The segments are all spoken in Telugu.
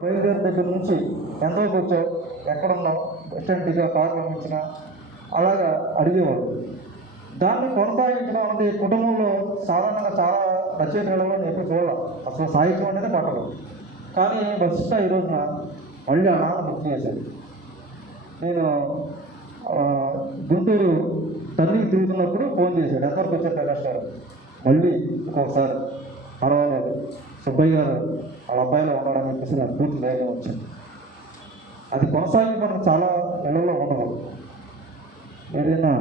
బయలుదేరి దగ్గర నుంచి ఎంతో కూర్చో ఎక్కడున్నావు ఎస్టెంట్గా కారు పంపించిన అలాగా అడిగేవాడు దాన్ని కొనసాగించడం అనేది కుటుంబంలో సాధారణంగా చాలా రచయితలలో నేను ఎప్పుడు చూడాలి. అసలు సాహిత్యం అనేది పట్టదు. కానీ బస్ట ఈ రోజున మళ్ళీ ఆ నాన్న గుర్తు చేశాడు నేను గుంటూరు తల్లికి తిరుగుతున్నప్పుడు ఫోన్ చేశాడు. ఎంతవరకు వచ్చాడు ప్రకాష్ గారు? మళ్ళీ ఇంకొకసారి పర్వాలేదు. సుబ్బయ్య గారు వాళ్ళ అబ్బాయిలో ఉన్నాడని చెప్పేసి నాకు పూర్తి ధైర్యం వచ్చింది. అది కొనసాగించడం చాలా నెలల్లో ఉండదు. ఏదైనా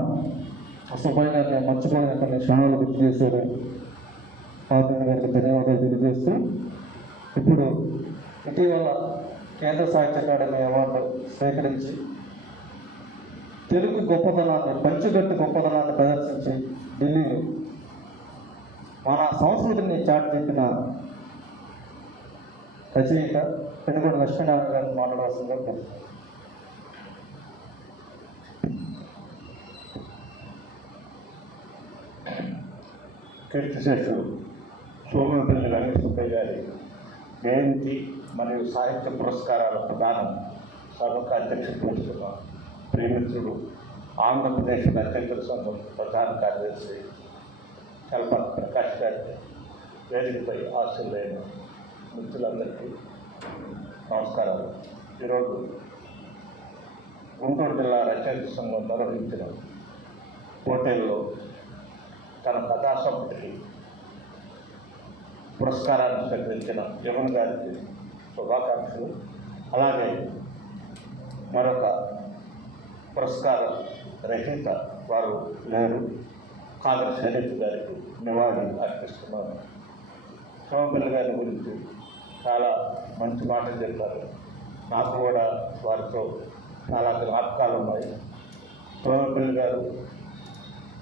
సుబ్బయ్య గారిని మర్చిపోయిన కొన్ని క్షణాలు గుర్తు చేశారు పాత్ర గారికి ధన్యవాదాలు తెలియజేస్తూ ఇప్పుడు ఇటీవల కేంద్ర సాహిత్య అకాడమీ అవార్డు సేకరించి తెలుగు గొప్పతనాన్ని పంచుగట్టు గొప్పతనాన్ని ప్రదర్శించి ఢిల్లీలో మన సంస్కృతిని చాటు చెప్పిన రచయిత పెనుగోడు లక్ష్మీనారాయణ గారిని మాట్లాడాల్సిందిగా కీర్తిశేషుడు సోమపల్లి వెంకటసుబ్బయ్య గారి జయంతి మరియు సాహిత్య పురస్కారాల ప్రదానం సభకు అధ్యక్షత వహిస్తున్న ప్రియమిత్రుడు ఆంధ్రప్రదేశ్ అత్యంత సంఘం ప్రధాన కార్యదర్శి కల్పన ప్రకాష్ గారి వేదికపై ఆశలైన మిత్రులందరికీ నమస్కారాలు. ఈరోజు గుంటూరు జిల్లా రచయిత సంఘం నిర్వహించిన హోటల్లో తన కథాసంపుటికి పురస్కారాన్ని స్వీకరించిన జగన్ గారికి శుభాకాంక్షలు. అలాగే మరొక పురస్కార రచయిత వారు లేరు. కాదర్ షరీఫ్ గారికి నివాళి అర్పిస్తున్నాను. సోమపల్లి గారి గురించి చాలా మంచి మాటలు చెప్పారు. నాకు కూడా వారితో చాలా జ్ఞాపకాలు ఉన్నాయి. సోమపల్లి గారు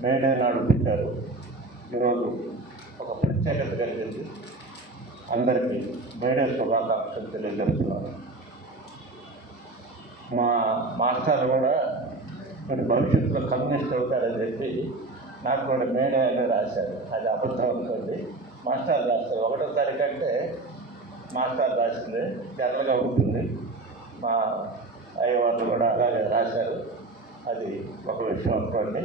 మేడే నాడు పుట్టారు. ఈరోజు ఒక ప్రత్యేకత కలిగింది. అందరికీ మేడే శుభాకాంక్షలు తెలియజేస్తున్నాను. మా మాస్టర్ కూడా మీరు భవిష్యత్తులో కమ్యూనిస్ట్ అవుతారని చెప్పి నాకు కూడా మేడే అని రాశారు. అది అబద్ధం అనుకోండి. మాస్టర్ రాస్తారు ఒకటో తారీఖు అంటే మాస్టర్ రాసింది. జనరల్గా ఉంటుంది. మా అయ్యవాళ్ళు కూడా అలాగే రాశారు. అది ఒక విషయం అనుకోండి.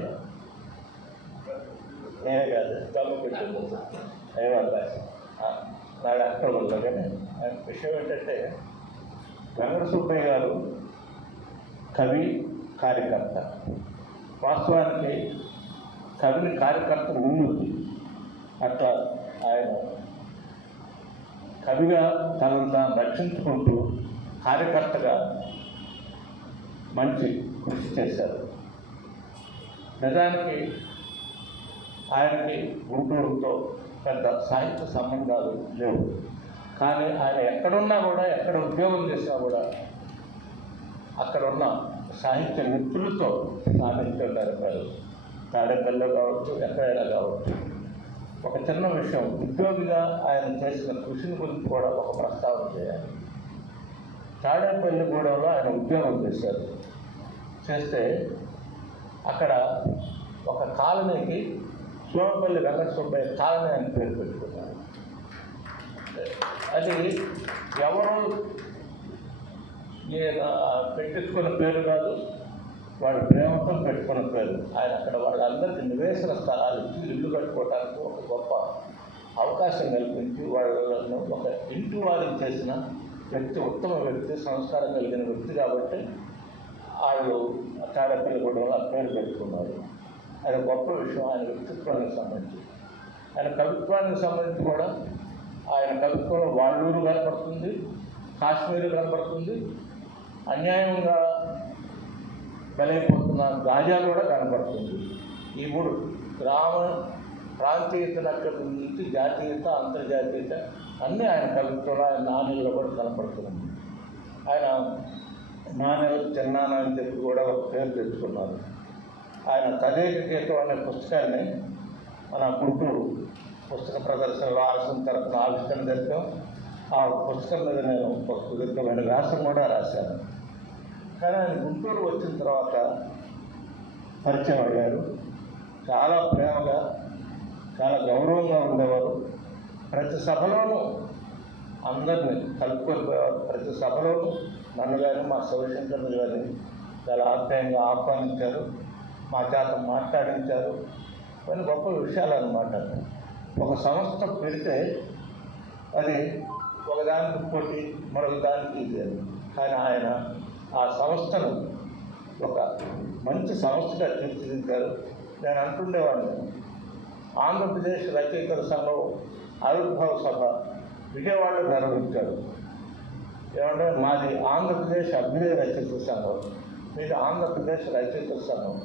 నేనే కాదు దమ్ము పెట్టింది. అయ్యవాళ్ళు రాసి నాడు అక్టోబర్లో కానీ విషయం ఏంటంటే వెంకట సుబ్బయ్య గారు కవి కార్యకర్త. వాస్తవానికి కవిని కార్యకర్త ముందు అట్లా ఆయన కవిగా తనను తాను రక్షించుకుంటూ కార్యకర్తగా మంచి కృషి చేశారు. నిజానికి ఆయనకి గుంటూరుతో పెద్ద సాహిత్య సంబంధాలు లేవు. కానీ ఆయన ఎక్కడున్నా కూడా ఎక్కడ ఉద్యోగం చేసినా కూడా అక్కడ ఉన్న సాహిత్య మిత్రులతో సాహిత్యం గడిపారు తాడేపల్లిలో కావచ్చు ఎక్కడైనా కావచ్చు. ఒక చిన్న విషయం. ఉద్యోగిగా ఆయన చేసిన కృషిని గురించి కూడా ఒక ప్రస్తావన చేయాలి. తాడేపల్లిగూడెంలో ఆయన ఉద్యోగం చేశారు. చేస్తే అక్కడ ఒక కాలనీకి సోమపల్లి వెంకట సుబ్బయ్య కాలనీ అని పేరు పెట్టుకున్నారు. అది ఎవరు పెట్టించుకున్న పేరు కాదు. వాళ్ళ ప్రేమతో పెట్టుకున్న పేరు ఆయన అక్కడ వాళ్ళందరికీ నివేశన స్థలాలు ఇచ్చి ఇల్లు కట్టుకోవడానికి ఒక గొప్ప అవకాశం కల్పించి వాళ్ళను ఒక ఇంటి వారిని చేసిన వ్యక్తి ఉత్తమ వ్యక్తి సంస్కారం కలిగిన వ్యక్తి కాబట్టి వాళ్ళు తాడపల్లిగూడెంలో ఆ పేరు పెట్టుకున్నారు. అది గొప్ప విషయం. ఆయన వ్యక్తిత్వానికి సంబంధించి. ఆయన కవిత్వానికి సంబంధించి కూడా ఆయన కవిత్వంలో వాళ్ళూరు కనపడుతుంది కాశ్మీర్ కనపడుతుంది. అన్యాయంగా బలైపోతున్న గాజా కూడా కనపడుతుంది ఈ మూడు గ్రామ ప్రాంతీయత దగ్గర నుంచి జాతీయత అంతర్జాతీయత అన్నీ ఆయన కవిత్వంలో ఆయన నాణ్యంలో కూడా కనపడుతున్నాయి. ఆయన నాణ్యలు చిన్నాన అని చెప్పి కూడా ఒక పేరు తెచ్చుకున్నారు. ఆయన తదేక గీతం అనే పుస్తకాన్ని మన గుంటూరు పుస్తక ప్రదర్శనలో ఆలస్యం తరఫున ఆవిష్కరణ జరిపాం. ఆ పుస్తకం మీద నేను ఒక సుదీర్ఘమైన వ్యాసం కూడా రాశాను. కానీ ఆయన గుంటూరు వచ్చిన తర్వాత పరిచయం అయ్యారు. చాలా ప్రేమగా చాలా గౌరవంగా ఉండేవారు. ప్రతి సభలోనూ అందరినీ కలుపుకొనిపోయేవారు. ప్రతి సభలోనూ నన్ను కానీ మా శివశంకర్ని కానీ చాలా ఆప్యాయంగా ఆహ్వానించారు. మా చేత మాట్లాడించారు. కొన్ని గొప్ప విషయాలు అన్నమాట. ఒక సంస్థ పెడితే అది ఒకదానికి పోటీ మరొక దానికి ఇది కానీ ఆయన ఆ సంస్థను ఒక మంచి సంస్థగా తీర్చిదిద్దారు. నేను అంటుండేవాడిని. ఆంధ్రప్రదేశ్ రచయితల సంఘం ఆవిర్భావ సభ విజయవాడలో నిర్వహించారు. ఏమంటే మాది ఆంధ్రప్రదేశ్ అభ్యుదయ రచయితల సంఘం. మీది ఆంధ్రప్రదేశ్ రచయితల సంఘం.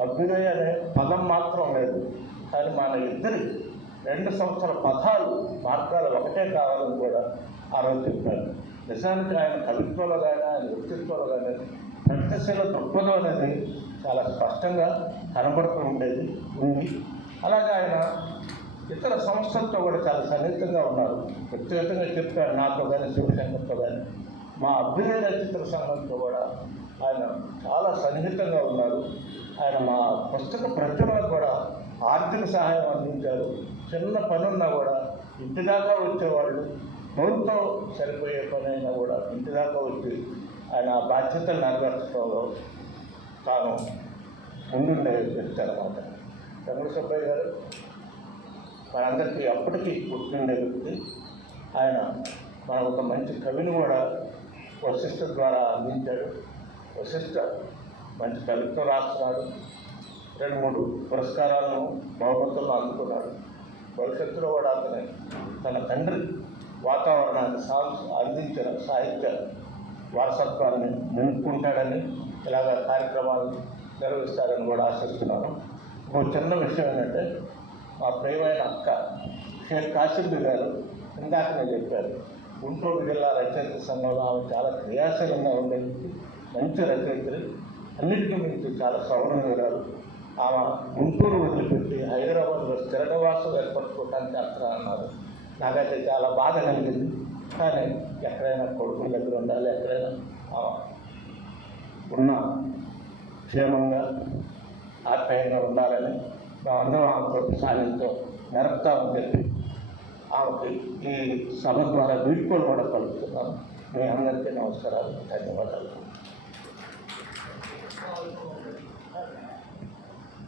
అభ్యుదయ అనే పదం మాత్రం లేదు. కానీ మన ఇద్దరి రెండు సంవత్సరాల పదాలు మార్గాలు ఒకటే కావాలని కూడా ఆ రోజు నిజానికి ఆయన కవిత్వంలో కానీ ఆయన వ్యక్తిత్వంలో కానీ ప్రగతిశీల దృక్పథం అనేది చాలా స్పష్టంగా కనబడుతూ ఉండేది ఉంది. అలాగే ఆయన ఇతర సంస్థలతో కూడా చాలా సన్నిహితంగా ఉన్నారు. వ్యక్తిగతంగా చెప్పారు నాతో కానీ శివశంకర్తో కానీ మా అభ్యుదయ రచయితల సంఘంతో కూడా ఆయన చాలా సన్నిహితంగా ఉన్నారు. ఆయన మా పుస్తక ప్రచురణకు కూడా ఆర్థిక సహాయం అందించారు. చిన్న పనున్నా కూడా ఇంటిదాకా వచ్చేవాళ్ళు. నోరుతో సరిపోయే పని అయినా కూడా ఇంటి దాకా వచ్చి ఆయన ఆ బాధ్యతలు నెరవేర్చడంలో తాను ముందుండే వ్యక్తి అనమాట చంద్రసుబ్బయ్య గారు మనందరికీ అప్పటికీ గుర్తుండే వ్యక్తి. ఆయన మన ఒక మంచి కవిని కూడా వశిష్ఠ ద్వారా అందించాడు. వశిష్ఠ మంచి కవిత్వం రాస్తున్నాడు. రెండు మూడు పురస్కారాలను బహుమతులను అందుకున్నాడు. భవిష్యత్తులో కూడా అతని తన తండ్రి వాతావరణాన్ని సా అందించిన సాహిత్య వారసత్వాన్ని నింపుకుంటాడని ఇలాగ కార్యక్రమాలు నిర్వహిస్తారని కూడా ఆశిస్తున్నాను ఒక చిన్న విషయం ఏంటంటే మా ప్రియమైన అక్క షేక్ కాసిం గారు ఇందాకనే చెప్పారు. గుంటూరు జిల్లా రచయిత సంఘంలో ఆమె చాలా క్రియాశీలంగా ఉండేది మంచి రచయిత్రి. అన్నిటికీ మించి చాలా సౌరంగారు ఆమె గుంటూరు వదిలిపెట్టి హైదరాబాద్లో స్థిర నివాసం ఏర్పరచుకోవడానికి అక్కడ అన్నారు. నాకైతే చాలా బాధ కలిగింది. కానీ ఎక్కడైనా కొడుకుల దగ్గర ఉండాలి ఎక్కడైనా ఉన్న క్షేమంగా ఆత్మీయంగా ఉండాలని మేమందరం ఆమెతో సాయంతో నెరపుతామని చెప్పి ఆమెకి ఈ సభ ద్వారా వీడ్కోలు కూడా కలుపుతున్నాను మీ అందరికీ నమస్కారాలు ధన్యవాదాలు.